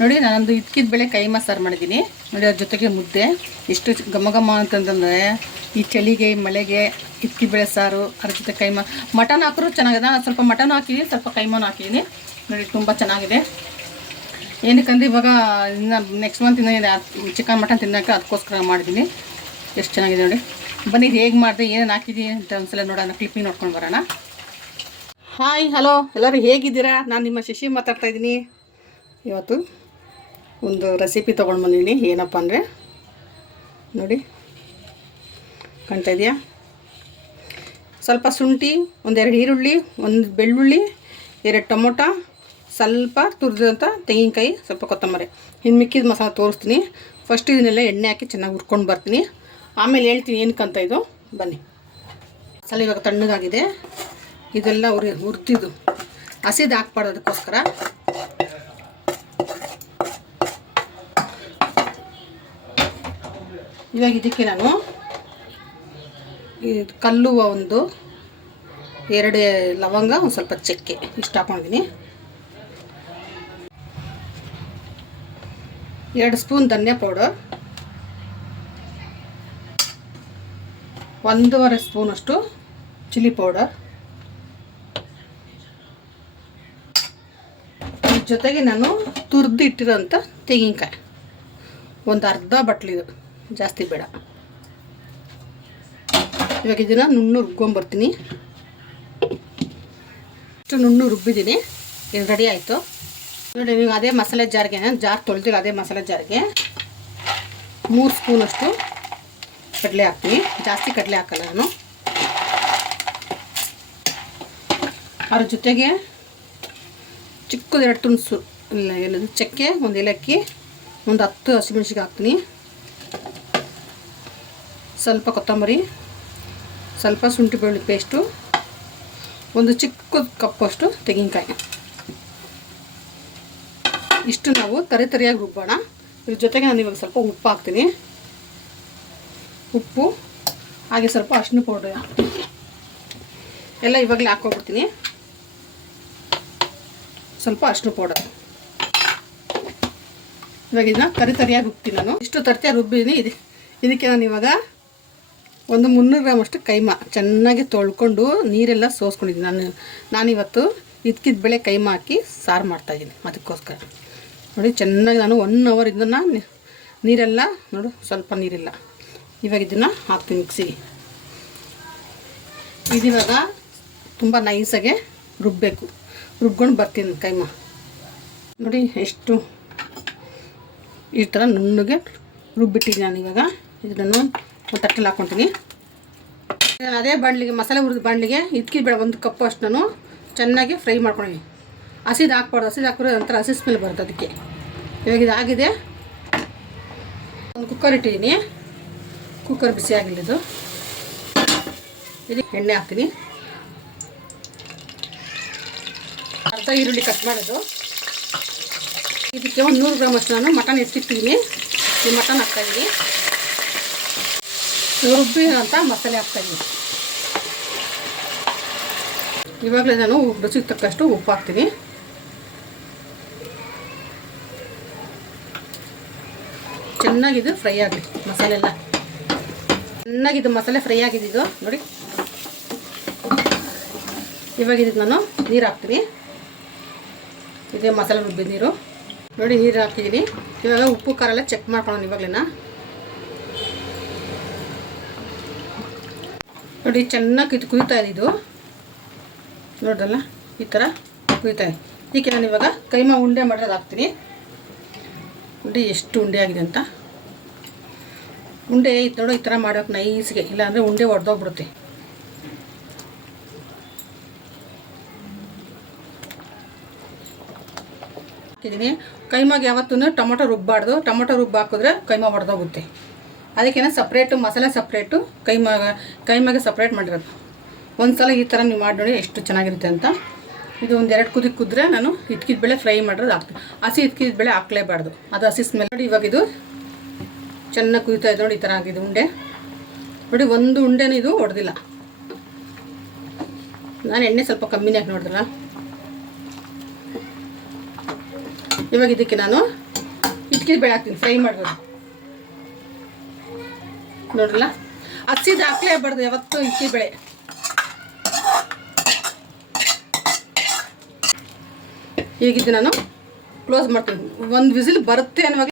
ನೋಡಿ, ನಾನೊಂದು ಇದ್ಕಿದ ಬೆಳೆ ಕೈಮಾ ಸಾರು ಮಾಡಿದ್ದೀನಿ. ನೋಡಿ, ಅದ್ರ ಜೊತೆಗೆ ಮುದ್ದೆ. ಎಷ್ಟು ಘಮ ಘಮ ಅಂತಂತಂದರೆ ಈ ಚಳಿಗೆ ಮಳೆಗೆ ಇದ್ಕಿದ ಬೆಳೆ ಸಾರು, ಅದ್ರ ಜೊತೆ ಕೈಮಾ ಮಟನ್ ಹಾಕಿದ್ರು ಚೆನ್ನಾಗಿದೆ. ಸ್ವಲ್ಪ ಮಟನ್ ಹಾಕಿದ್ದೀನಿ ಸ್ವಲ್ಪ ಕೈಮಾನು ಹಾಕಿದ್ದೀನಿ ನೋಡಿ, ತುಂಬ ಚೆನ್ನಾಗಿದೆ. ಏನಕ್ಕಂದ್ರೆ ಇವಾಗ ಇನ್ನು ನೆಕ್ಸ್ಟ್ ಮಂತ್ ಇದೆ. ಚಿಕನ್ ಮಟನ್ ತಿನ್ನೋಕೆ ಅದಕ್ಕೋಸ್ಕರ ಮಾಡಿದ್ದೀನಿ ಎಷ್ಟು ಚೆನ್ನಾಗಿದೆ ನೋಡಿ. ಬನ್ನಿ, ಇದು ಹೇಗೆ ಮಾಡಿದೆ, ಏನೇನು ಹಾಕಿದ್ದೀನಿ ಅಂತ ಒಂದ್ಸಲ ನೋಡೋಣ. ಕ್ಲಿಪ್ಪಿಂಗ್ ನೋಡ್ಕೊಂಡು ಬರೋಣ. ಹಾಯ್ ಹಲೋ ಎಲ್ಲರೂ ಹೇಗಿದ್ದೀರಾ? ನಾನು ನಿಮ್ಮ ಶಶಿ ಮಾತಾಡ್ತಾ ಇದ್ದೀನಿ. ಇವತ್ತು ಒಂದು ರೆಸಿಪಿ ತೊಗೊಂಡು ಬಂದಿದ್ದೀನಿ. ಏನಪ್ಪ ಅಂದರೆ, ನೋಡಿ, ಕಾಣ್ತಾ ಇದೆಯಾ? ಸ್ವಲ್ಪ ಶುಂಠಿ, ಒಂದೆರಡು ಈರುಳ್ಳಿ, ಒಂದು ಬೆಳ್ಳುಳ್ಳಿ, ಎರಡು ಟೊಮೊಟೊ, ಸ್ವಲ್ಪ ತುರಿದಂಥ ತೆಂಗಿನಕಾಯಿ, ಸ್ವಲ್ಪ ಕೊತ್ತಂಬರಿ. ಇನ್ನು ಮಿಕ್ಕಿದ ಮಸಾಲ ತೋರಿಸ್ತೀನಿ. ಫಸ್ಟ್ ಇದನ್ನೆಲ್ಲ ಎಣ್ಣೆ ಹಾಕಿ ಚೆನ್ನಾಗಿ ಹುರ್ಕೊಂಡು ಬರ್ತೀನಿ. ಆಮೇಲೆ ಹೇಳ್ತೀನಿ ಏನಕ್ಕಂತ ಇದು. ಬನ್ನಿ. ಸಲ ಇವಾಗ ತಣ್ಣಗಾಗಿದೆ. ಇದೆಲ್ಲ ಉರಿ ಹುರ್ತಿದ್ದು. ಹಸಿದು ಹಾಕ್ಬಾರ್ದು ಅದಕ್ಕೋಸ್ಕರ. ಇವಾಗ ಇದಕ್ಕೆ ನಾನು ಕಲ್ಲುವ ಒಂದು ಎರಡು ಲವಂಗ, ಒಂದು ಸ್ವಲ್ಪ ಚಕ್ಕೆ ಇಷ್ಟು ಹಾಕೊಂಡಿದ್ದೀನಿ. ಎರಡು ಸ್ಪೂನ್ ಧನ್ಯ ಪೌಡರ್. ಒಂದೂವರೆ ಸ್ಪೂನಷ್ಟು ಚಿಲ್ಲಿ ಪೌಡರ್. ಜೊತೆಗೆ ನಾನು ತುರ್ದು ಇಟ್ಟಿರೋಂಥ ತೆಂಗಿನಕಾಯಿ. ಒಂದು ಅರ್ಧ ಬಟ್ಲಿದು. ಜಾಸ್ತಿ ಬೇಡ. ಇವಾಗ ಇದನ್ನು ನುಣ್ಣು ರುಬ್ಕೊಂಬರ್ತೀನಿ ಇಷ್ಟು ನುಣ್ಣು ರುಬ್ಬಿದ್ದೀನಿ. ಇದು ರೆಡಿ ಆಯಿತು. ನೋಡಿ ನೀವು ಅದೇ ಮಸಾಲೆ ಜಾರಿಗೆ, ಜಾರ್ ತೊಳೆದಿಲ್ಲ ಅದೇ ಮಸಾಲೆ ಜಾರಿಗೆ ಮೂರು ಸ್ಪೂನಷ್ಟು ಕಡಲೆ ಹಾಕ್ತೀನಿ. ಜಾಸ್ತಿ ಕಡಲೆ ಹಾಕಲ್ಲ ನಾನು. ಅದ್ರ ಜೊತೆಗೆ ಚಿಕ್ಕದೆರಡು ತುಣಸು ಇಲ್ಲ, ಏನದು, ಚಕ್ಕೆ, ಒಂದು ಏಲಕ್ಕಿ, ಒಂದು ಹತ್ತು ಹಸಿಮೆಣ್ಸಿಗೆ ಹಾಕ್ತೀನಿ. ಸ್ವಲ್ಪ ಕೊತ್ತಂಬರಿ, ಸ್ವಲ್ಪ ಶುಂಠಿ ಬೆಳ್ಳುಳ್ಳಿ ಪೇಸ್ಟು ಒಂದು ಚಿಕ್ಕ ಕಪ್ಪಷ್ಟು ತೆಂಗಿನಕಾಯಿ. ಇಷ್ಟು ನಾವು ತರಿ ತರಿಯಾಗಿ ರುಬ್ಬೋಣ. ಇದ್ರ ಜೊತೆಗೆ ನಾನು ಇವಾಗ ಸ್ವಲ್ಪ ಉಪ್ಪು ಹಾಕ್ತೀನಿ. ಉಪ್ಪು, ಹಾಗೆ ಸ್ವಲ್ಪ ಅರ್ಶಿನ ಪೌಡರ್ ಎಲ್ಲ ಇವಾಗಲೇ ಹಾಕ್ಕೊಬಿಡ್ತೀನಿ ಸ್ವಲ್ಪ ಅರ್ಶಿನ ಪೌಡರ್ ಇವಾಗ ಇದನ್ನ ತರಿ ತರಿಯಾಗಿ ರುಬ್ತೀನಿ ನಾನು. ಇಷ್ಟು ತರ್ತಿಯಾಗಿ ರುಬ್ಬಿದ್ದೀನಿ. ಇದು ಇದಕ್ಕೆ ನಾನು ಇವಾಗ ಒಂದು ಮುನ್ನೂರು ಗ್ರಾಮ್ ಅಷ್ಟು ಕೈಮಾ. ಚೆನ್ನಾಗಿ ತೊಳ್ಕೊಂಡು ನೀರೆಲ್ಲ ಸೋಸ್ಕೊಂಡಿದ್ದೀನಿ. ನಾನು, ನಾನಿವತ್ತು ಇದ್ಕಿದ ಬೆಳೆ ಕೈಮ ಹಾಕಿ ಸಾರು ಮಾಡ್ತಾಯಿದ್ದೀನಿ ಅದಕ್ಕೋಸ್ಕರ ನೋಡಿ, ಚೆನ್ನಾಗಿ ನಾನು ಒನ್ ಅವರ್ ಇದನ್ನು ನೀರೆಲ್ಲ, ನೋಡು, ಸ್ವಲ್ಪ ನೀರಿಲ್ಲ. ಇವಾಗ ಇದನ್ನು ಹಾಕ್ತೀನಿ ಮಿಕ್ಸಿಗೆ ಇದಿವಾಗ ತುಂಬ ನೈಸಾಗೆ ರುಬ್ಬಬೇಕು ರುಬ್ಕೊಂಡು ಬರ್ತೀನಿ ಕೈಮಾ. ನೋಡಿ, ಎಷ್ಟು, ಈ ಥರ ನುಣ್ಣಗೆ ರುಬ್ಬಿಟ್ಟಿದ್ದೀನಿ ನಾನು ಇವಾಗ ಇದನ್ನು ಒಂದು ತಟ್ಟೆಲಿ ಹಾಕ್ಕೊತೀನಿ ಅದೇ ಬಾಣಲಿಗೆ, ಮಸಾಲೆ ಹುರಿದ ಬಾಣಲಿಗೆ ಇದ್ಕಿ ಬೇಡ, ಒಂದು ಕಪ್ಪು ಅಷ್ಟು ನಾನು ಚೆನ್ನಾಗಿ ಫ್ರೈ ಮಾಡ್ಕೊಂಡಿದ್ದೀನಿ ಹಸಿದು ಹಾಕ್ಬಾರ್ದು, ಹಸಿದು ಹಾಕಿದ್ರೆ ಒಂಥರ ಹಸಿ ಸ್ಮೆಲ್ ಬರುತ್ತೆ ಅದಕ್ಕೆ. ಇವಾಗ ಇದಾಗಿದೆ. ಒಂದು ಕುಕ್ಕರ್ ಇಟ್ಟಿದ್ದೀನಿ ಕುಕ್ಕರ್ ಬಿಸಿ ಆಗಿಲ್ಲ ಇದು. ಇದಕ್ಕೆ ಎಣ್ಣೆ ಹಾಕ್ತೀನಿ. ಅರ್ಧ ಈರುಳ್ಳಿ ಕಟ್ ಮಾಡೋದು. ಇದಕ್ಕೆ ಒಂದು ನೂರು ಗ್ರಾಮ್ ಅಷ್ಟು ನಾನು ಮಟನ್ ಎತ್ತಿಟ್ಟಿದ್ದೀನಿ ಈ ಮಟನ್ ಹಾಕ್ತಾಯಿದ್ದೀನಿ ರುಬ್ಬಿ ಅಂತ ಮಸಾಲೆ ಹಾಕ್ತಾಯಿದ್ದೀನಿ ಇವಾಗಲೇ ನಾನು ರುಚಿಗೆ ತಕ್ಕಷ್ಟು ಉಪ್ಪು ಹಾಕ್ತೀನಿ. ಚೆನ್ನಾಗಿದ್ದು ಫ್ರೈ ಆಗಲಿ ಮಸಾಲೆ ಎಲ್ಲ. ಚೆನ್ನಾಗಿದ್ದು ಮಸಾಲೆ ಫ್ರೈ ಆಗಿದ್ದು ನೋಡಿ. ಇವಾಗ ಇದಕ್ಕೆ ನಾನು ನೀರು ಹಾಕ್ತೀನಿ. ಇದೇ ಮಸಾಲೆ ರುಬ್ಬಿದ ನೀರು. ನೋಡಿ, ನೀರು ಹಾಕಿದ್ದೀನಿ. ಇವಾಗ ಉಪ್ಪು, ಖಾರ ಎಲ್ಲ ಚೆಕ್ ಮಾಡ್ಕೊಳ್ಳೋಣ ಇವಾಗಲೇನ. ನೋಡಿ, ಚೆನ್ನಾಗಿ ಇದು ಕುಯ್ತಾ ಇದೆ ಇದು. ನೋಡ್ರಲ್ಲ, ಈ ಥರ ಕುಯ್ತಾ ಇದೆ. ಇದಕ್ಕೆ ನಾನು ಇವಾಗ ಕೈಮಾ ಉಂಡೆ ಮಾಡೋದು ಹಾಕ್ತೀನಿ. ಉಂಡೆ ಎಷ್ಟು ಉಂಡೆ ಆಗಿದೆ ಅಂತ. ಉಂಡೆ ಇದು ನೋಡೋ, ಈ ಥರ ಮಾಡೋಕೆ ನೈಸ್ಗೆ ಇಲ್ಲಾಂದರೆ ಉಂಡೆ ಒಡೆದೋಗ್ಬಿಡುತ್ತೆ. ಹಾಕಿದ್ದೀನಿ ಕೈಮಾಗೆ ಯಾವತ್ತೂ ಟೊಮೊಟೊ ರುಬ್ಬಾರ್ದು. ಟೊಮೊಟೊ ರುಬ್ಬಾಕಿದ್ರೆ ಕೈಮಾ ಹೊಡೆದೋಗುತ್ತೆ ಅದಕ್ಕೇನೆ ಸಪ್ರೇಟು ಮಸಾಲೆ ಸಪ್ರೇಟು ಕೈಮಾಗ ಮಗ ಸಪ್ರೇಟ್ ಮಾಡಿರೋದು. ಒಂದು ಸಲ ಈ ಥರ ನೀವು ಮಾಡಿ ನೋಡಿ ಎಷ್ಟು ಚೆನ್ನಾಗಿರುತ್ತೆ ಅಂತ. ಇದು ಒಂದು ಎರಡು ಕುದಿ ಕುದ್ರೆ ನಾನು ಇಟ್ಕಿದ ಬೇಳೆ ಫ್ರೈ ಮಾಡಿರೋದು ಹಾಕ್ತೀನಿ ಹಸಿ ಇಟ್ಕಿದ ಬೆಳೆ ಹಾಕ್ಲೇಬಾರ್ದು. ಅದು ಹಸಿ ಸ್ಮೆಲ್ ನೋಡಿ ಇವಾಗ ಇದು ಚೆನ್ನಾಗಿ ಕುದಿತಾ ಇದೆ ನೋಡಿ ಈ ಥರ ಆಗಿದೆ ಉಂಡೆ. ನೋಡಿ ಒಂದು ಉಂಡೆನೂ ಇದು ಹೊಡೆದಿಲ್ಲ ನಾನು ಎಣ್ಣೆ ಸ್ವಲ್ಪ ಕಮ್ಮಿನೇ ಹಾಕಿ ನೋಡಿದ್ರಲ್ಲ. ಇವಾಗ ಇದಕ್ಕೆ ನಾನು ಇಟ್ಕಿದ ಬೇಳೆ ಹಾಕ್ತೀನಿ ಫ್ರೈ ಮಾಡ್ಬೋದು. ನೋಡ್ರಲ್ಲ? ಹಸಿದು ಹಾಕ್ಲೇಬಾರ್ದು ಯಾವತ್ತು ಇಕ್ಕಿ ಬೆಳೆ. ಈಗಿದ್ದು ನಾನು ಕ್ಲೋಸ್ ಮಾಡ್ತೀನಿ. ಒಂದು ವಿಸಿಲ್ ಬರುತ್ತೆ ಅನ್ನುವಾಗ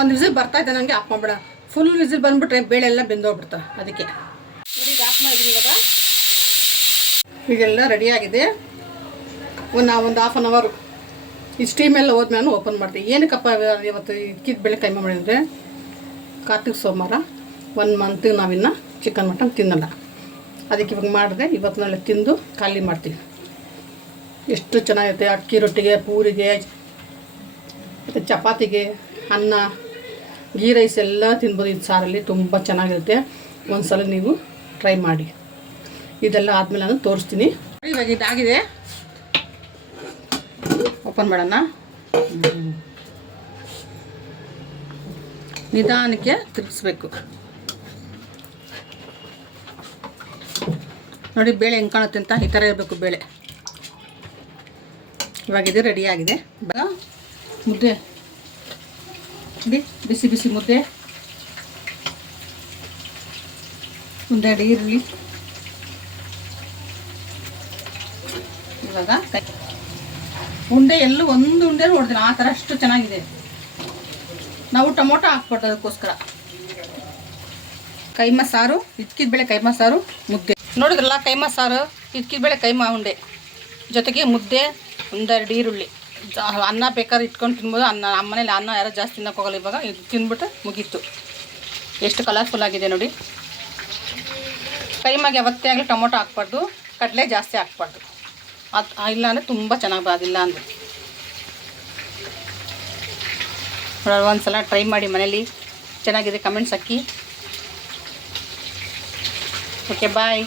ಒಂದು ವಿಸಿಲ್ ಬರ್ತಾ ಇದೆ ನನಗೆ ಆಫ್ ಮಾಡ್ಬೇಡ. ಫುಲ್ ವಿಸಿಲ್ ಬಂದ್ಬಿಟ್ರೆ ಬೇಳೆ ಎಲ್ಲ ಬೆಂದೋಗ್ಬಿಡ್ತಾರೆ ಅದಕ್ಕೆ. ಈಗ ಈಗೆಲ್ಲ ರೆಡಿಯಾಗಿದೆ ಒಂದು ನಾ ಒಂದು ಹಾಫ್ ಆನ್ ಅವರು ಈ ಸ್ಟೀಮ್ ಎಲ್ಲ ಹೋದ್ಮೇಲೆ ಓಪನ್ ಮಾಡ್ತೀವಿ. ಏನಕ್ಕಪ್ಪ ಇವತ್ತು ಇಕ್ಕಿದ ಬೆಳೆ ಕೈಮ ಮಾಡಿದರೆ? ಕಾರ್ತಿಕ್ ಸೋಮವಾರ ಒನ್ ಮಂತ್ ನಾವಿನ್ನು ಚಿಕನ್ ಮಟನ್ ತಿನ್ನಲ್ಲ. ಅದಕ್ಕೆ ಇವಾಗ ಮಾಡಿದೆ ಇವತ್ತು ನಾಳೆ ತಿಂದು ಖಾಲಿ ಮಾಡ್ತೀವಿ ಎಷ್ಟು ಚೆನ್ನಾಗಿರುತ್ತೆ, ಅಕ್ಕಿ ರೊಟ್ಟಿಗೆ, ಪೂರಿಗೆ ಚಪಾತಿಗೆ, ಅನ್ನ ಗೀ ರೈಸ್ ಎಲ್ಲ ತಿನ್ಬೋದು. ಇದು ಸಾರಲ್ಲಿ ತುಂಬ ಚೆನ್ನಾಗಿರುತ್ತೆ. ಒಂದು ಸಲ ನೀವು ಟ್ರೈ ಮಾಡಿ. ಇದೆಲ್ಲ ಆದಮೇಲೆ ನಾನು ತೋರಿಸ್ತೀನಿ. ಇವಾಗ ಇದಾಗಿದೆ. ಓಪನ್ ಮಾಡೋಣ. ನಿಧಾನಕ್ಕೆ ತಿರುಗಿಸ್ಬೇಕು. ನೋಡಿ ಬೇಳೆ ಹೆಂಗೆ ಕಾಣುತ್ತೆ ಅಂತ ಈ ಥರ ಇರಬೇಕು ಬೇಳೆ. ಇವಾಗ ಇದು ರೆಡಿ ಆಗಿದೆ. ಬ- ಮುದ್ದೆ. ಬಿಸಿ ಬಿಸಿ ಮುದ್ದೆ. ಒಂದೆರಡು ಈರುಳ್ಳಿ. ಇವಾಗ ಉಂಡೆ ಎಲ್ಲೂ ಒಂದು ಉಂಡೆ ಹೊಡ್ತೀನಿ ಆ ಥರ ಅಷ್ಟು ಚೆನ್ನಾಗಿದೆ. ನಾವು ಟೊಮೊಟೊ ಹಾಕ್ಬಾರ್ದು ಅದಕ್ಕೋಸ್ಕರ ಕೈಮ ಸಾರು ಇದ್ಕಿದ ಬೇಳೆ ಕೈಮ ಸಾರು, ಮುದ್ದೆ. ನೋಡಿದ್ರಲ್ಲ ಕೈಮ ಸಾರು ಇದ್ಕಿದ ಬೇಳೆ ಕೈಮ ಉಂಡೆ. ಜೊತೆಗೆ ಮುದ್ದೆ, ಒಂದೆರಡು ಈರುಳ್ಳಿ. ಅನ್ನ ಬೇಕಾದ್ರೆ ಇಟ್ಕೊಂಡು ತಿನ್ಬೋದು. ಅನ್ನ ನಮ್ಮನೇಲಿ ಅನ್ನ ಯಾರೋ ಜಾಸ್ತಿ ತಿನ್ನಕ್ಕೆ ಹೋಗಲ್ಲ ಇವಾಗ. ಇದು ತಿಂದ್ಬಿಟ್ಟು ಮುಗೀತು. ಎಷ್ಟು ಕಲರ್ಫುಲ್ ಆಗಿದೆ ನೋಡಿ. ಕೈಮಾಗೆ ಯಾವತ್ತೇ ಆಗಲಿ ಟೊಮೊಟೊ ಹಾಕ್ಬಾರ್ದು. ಕಡಲೆ ಜಾಸ್ತಿ ಹಾಕ್ಬಾರ್ದು. ಅದು ಇಲ್ಲ ಅಂದರೆ ತುಂಬ ಚೆನ್ನಾಗಿ ಬರೋದಿಲ್ಲ ಅಂದರೆ. ಒಂದು ಸಲ ಟ್ರೈ ಮಾಡಿ ಮನೇಲಿ. ಚೆನ್ನಾಗಿದೆ ಕಮೆಂಟ್ಸ್ ಹಾಕಿ. Okay bye